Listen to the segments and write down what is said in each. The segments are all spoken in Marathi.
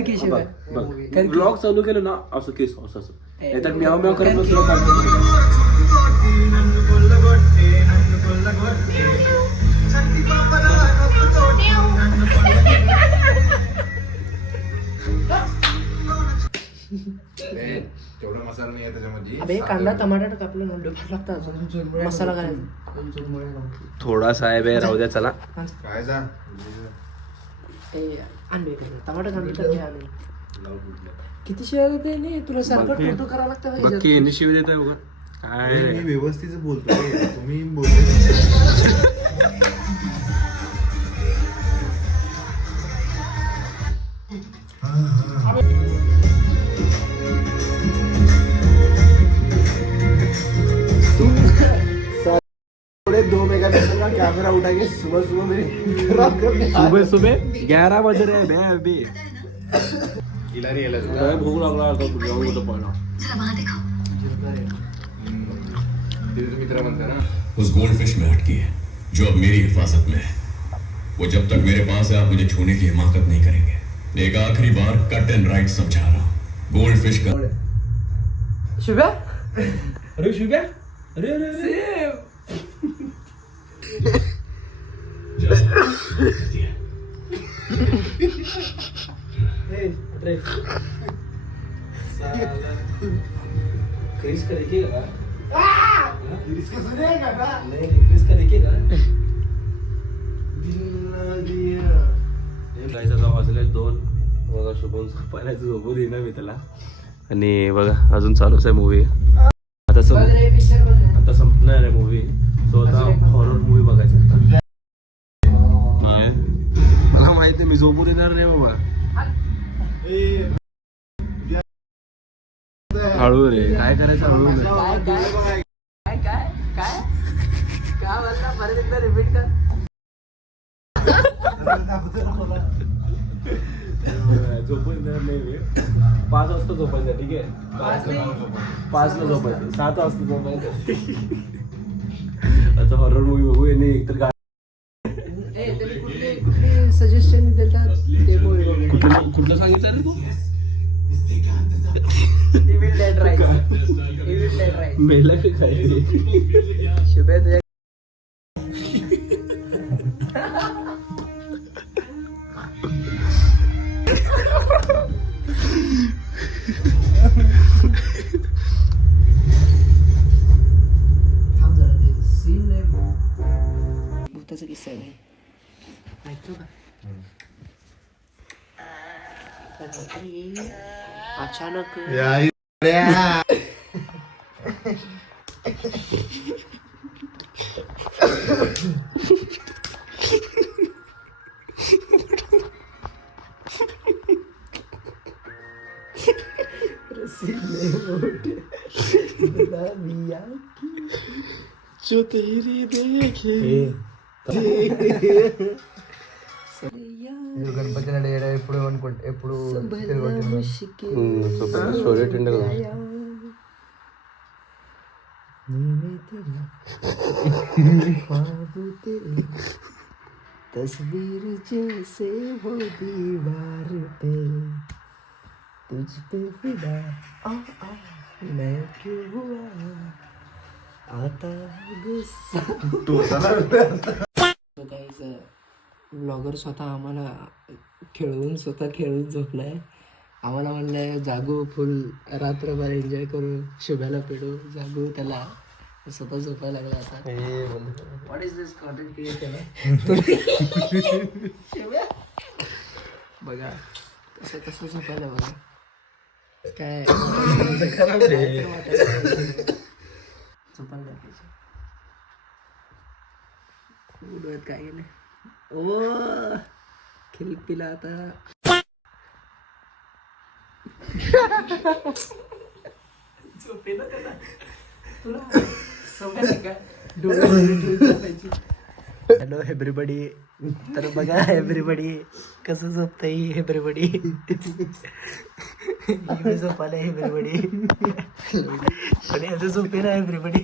कर की शिवाय ब्लॉग चालू केलं ना असं केस असं नाहीतर म्याव म्याव करत बसलो तेवढा मसाला नाही आहे त्याच्यामध्ये. अबे कांदा टमाटर कापलं ना डोक्यात लागतं अजून मसाला करायचा थोडासा आहे बे राहू द्या चला काय जा आणले टमाटर कांदा तर घ्या आणून किती शिवाय देते नाही तुला सारखं फोटो करावं लागतं बाकी यांनी शिव देत आहे काय मी व्यवस्थित बोलतोय तुम्ही बोलते. दो मेगापिक्सल का कैमरा उठा के सुबह सुबह मेरी सुबह 11 बज रहे हैं अभी भूख लागला मित्र म्हणते ना उस गोल्ड फिश में अटकी है जो अब मेरी हिफाजत में है. वो जब तक मेरे पास है आप मुझे छूने की हिमाकत नहीं करेंगे. एक आखिरी बार कट एंड राइट समझा रहा हूँ. गोल्ड फिश का शिव्या अरे शिव्या अरे अरे क्रिस का देखिएगा क्रिस का सुनेगा ना नहीं क्रिस का देखिएगा गाइस आता वाजले 2 बघा शुभम पाण्याचं झोपू दे ना मी त्याला आणि बघा अजून चालूच आहे मूवी आता संपणार आहे मूवी सो आता हॉरर मूवी बघायचा मला माहिती मी झोपून येणार नाही बाबा हळू रे काय करायचं हळू रिपीट कर झोपून येणार नाही मी 5 वाजता झोपायचं ठीक आहे 5 ला झोपायचं 7 वाजता झोपायचं आता हॉरर मूवी बघू यांनी एकतर कुठली सजेशन देतात ते मूवी बघू कुठलं सांगितलं रे तू Evil Dead Rise. मेला की काय शुभे तुझ्या थांब जरा ते सीन नाही भूताचा किस्सा आहे ऐकतो का अचानक जो तेरी देखे గణపతి నాడు ఎప్పుడు అనుకుంటే ఎప్పుడు तस्वीर जैसे हो दीवार पे तुझ पे फिदा मैं क्यों हुआ आता गुस्सा तो गाइस ब्लॉगर स्वतः आम्हाला स्वतः खेळून झोपलाय आम्हाला म्हणलंय जागू फुल रात्रभर एन्जॉय करू शुभ्याला पिडू जागू त्याला स्वतः झोपायला लागला आता what is this content creator बघा कसं कसं झोपायला बघा काय झोपायला उडवत काय गेले ओ खिल पिला आता झोपेला त्याला तुला सवय का हॅलो एव्हरीबडी तर बघा एव्हरीबडी कसं झोपतंय एव्हरीबडी झोपायला एव्हरीबडी आणि असं झोपे ना एव्हरीबडी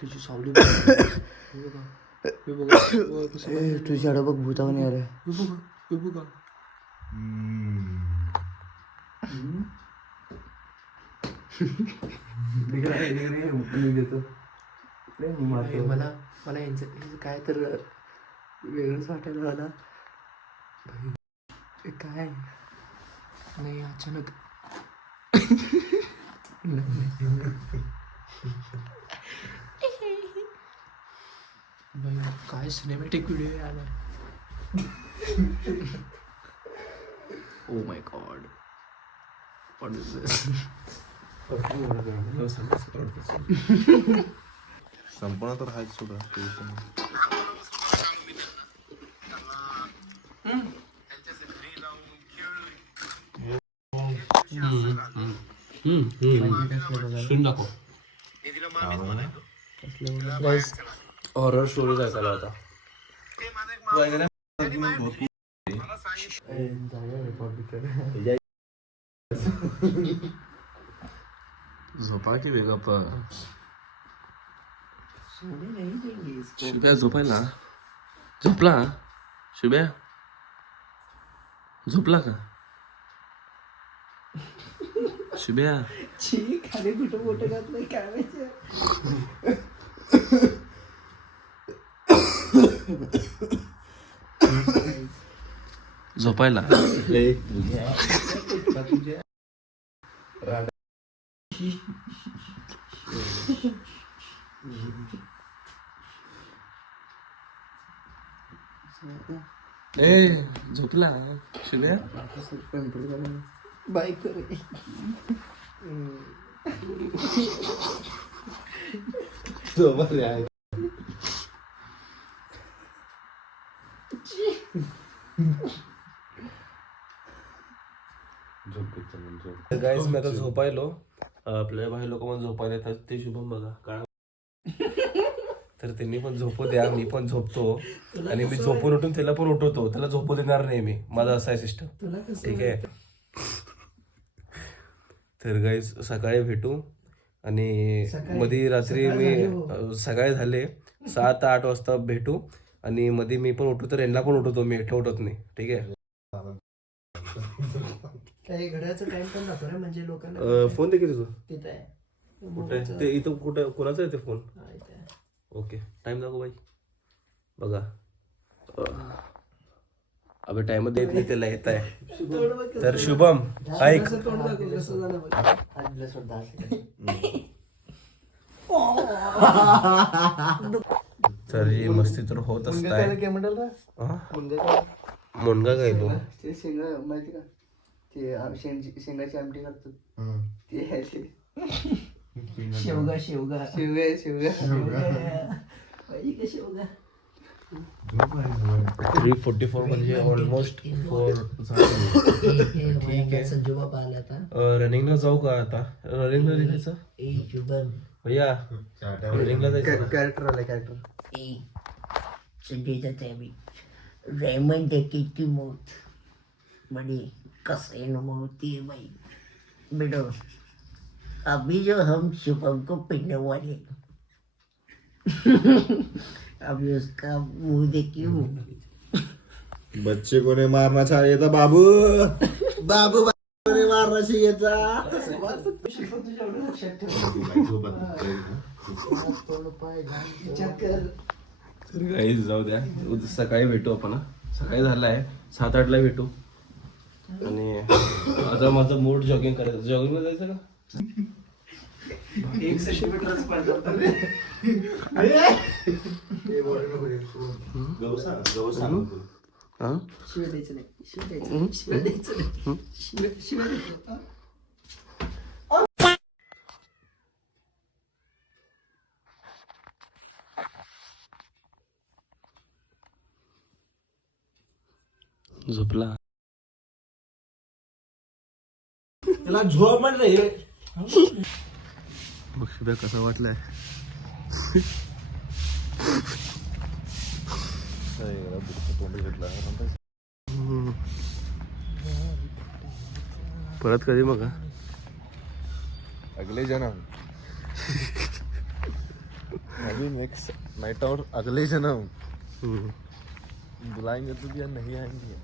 तुझी सावली बघ. हे बघा. हे बघा. हे बघा कसं ए, तुझ्याकडे बघ भूतावणी आलं. हे बघा. हे बघा. मी घेतो. हे मला यांचं हे काय तर वेगळंच वाटायला मला. भाई, हे काय नाही अचानक भाई काय सिनेमॅटिक व्हिडिओ आला. Oh my god, what is this? संपणार तर हाच सुद्धा हॉरर स्टोरी ऐकायला होता. झोपा की वेगळा पण शुभ्या झोपायला झोपला. शुभ्या झोपला का? शुभ्या खाली कुठं मोठं घातलंय काय माहिती. झोपायला ए झोपला शुभ्या. बाईक गाईस मी आता झोपायलो. आपल्या भाई लोक पण झोपायला येतात. ते शुभम बघा काय तर त्यांनी पण झोपू द्या, मी पण झोपतो आणि मी झोपून उठून त्याला पण उठवतो. त्याला झोपू देणार नाही मी. माझा असा आहे सिस्टम. ठीक आहे. तर गाईस सकाळी भेटू. आणि मध्ये रात्री मी सकाळी झाले 7-8 वाजता भेटू. आणि मध्ये मी पण उठतो तर यांना पण उठवतो. मी एकटं उठत नाही. ठीक आहे. काही घड्याचं टाइम पण दाखव रे, म्हणजे लोकांना फोन दे की तुझं. तिथं आहे. कुठे ते इथं कुठं कोणाचा आहे ते फोन? हा, इथं आहे. ओके टाइम दाखव बाई. बघा अबे टाइम देत नाही त्याला. येत आहे तर शुभम ऐक. तोंड दाखव कसं झालं बघ. तर ही मस्ती तर होत असताय. काय म्हणतात रे? हा? मुंगा काय? मुनगा काय तो? ते शेंगा माहिती का? ते शेंगाची आमटी करतात. ते आहे ते. शेवगा शेवगा. शेवगा 3:44 म्हणजे ऑलमोस्ट 4 झाले. ठीक आहे. संजू बाबा आला आता. रनिंगला जाऊ का आता? रनिंगला जायचं भैया. रनिंगला जायचं. कॅरेक्टर आलाय कॅरेक्टर. संजय दत्त अभी रेमंड जैकेट की मौत बड़ी कसेन होती है भाई बेटो. अभी जो हम शुभम को पीने वाले अभी उसका मुंह देखिए. बच्चे को नहीं मारना चाहिए था बाबू. बाबू को नहीं मारना चाहिए था. काही जाऊ द्या. उद्या सकाळी भेटू आपण. सकाळी झालाय 7-8 ला भेटू. आणि आता माझा मूड जॉगिंग करायचं. जॉगिंगला जायचं का? 1 सेंटीमीटरच पडलं. हा शिवाय द्यायचं नाही. शिवाय द्यायचं नाही. शिवाय द्यायचं. झोपला. त्याला झोप म्हण रे. बघ शुभ्या कसं वाटलंय. परत कधी मग अगले जन्म. अभी नेक्स्ट नाइट आउट अगले जन्म बुलाएंगे तो भी या नहीं आएंगे.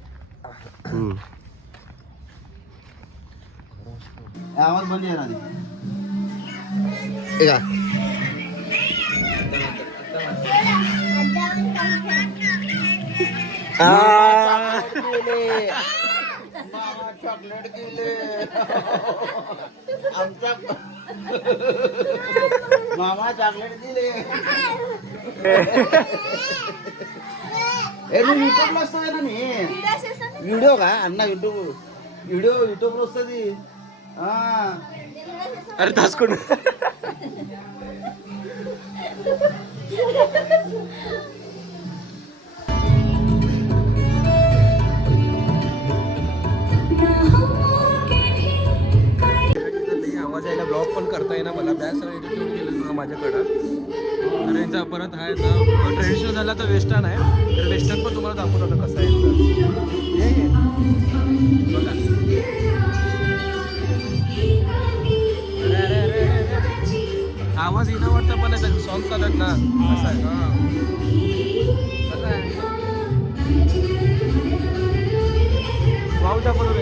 आवाज बंद आहे ना चॉकलेट दिले आमचा मामा चॉकलेट दिले युट्यूबला असतो का तुम्ही व्हिडिओ का अण्णा युट्यूबला असतो ती हा अरे तासकुंड आवाज यायला ब्लॉग पण करता येईना मला बॅग सगळं इथे ठेवून गेलं माझ्याकडं. तर यांचा परत आहे ना ट्रेड शो झाला तर वेस्टर्न आहे तर वेस्टर्न पण तुम्हाला दाखवत होतं कसं आहे बघा. अरे आवाज येणं वाटतं पण सॉन्ग चालत ना असं आहे. वाव दाखवलं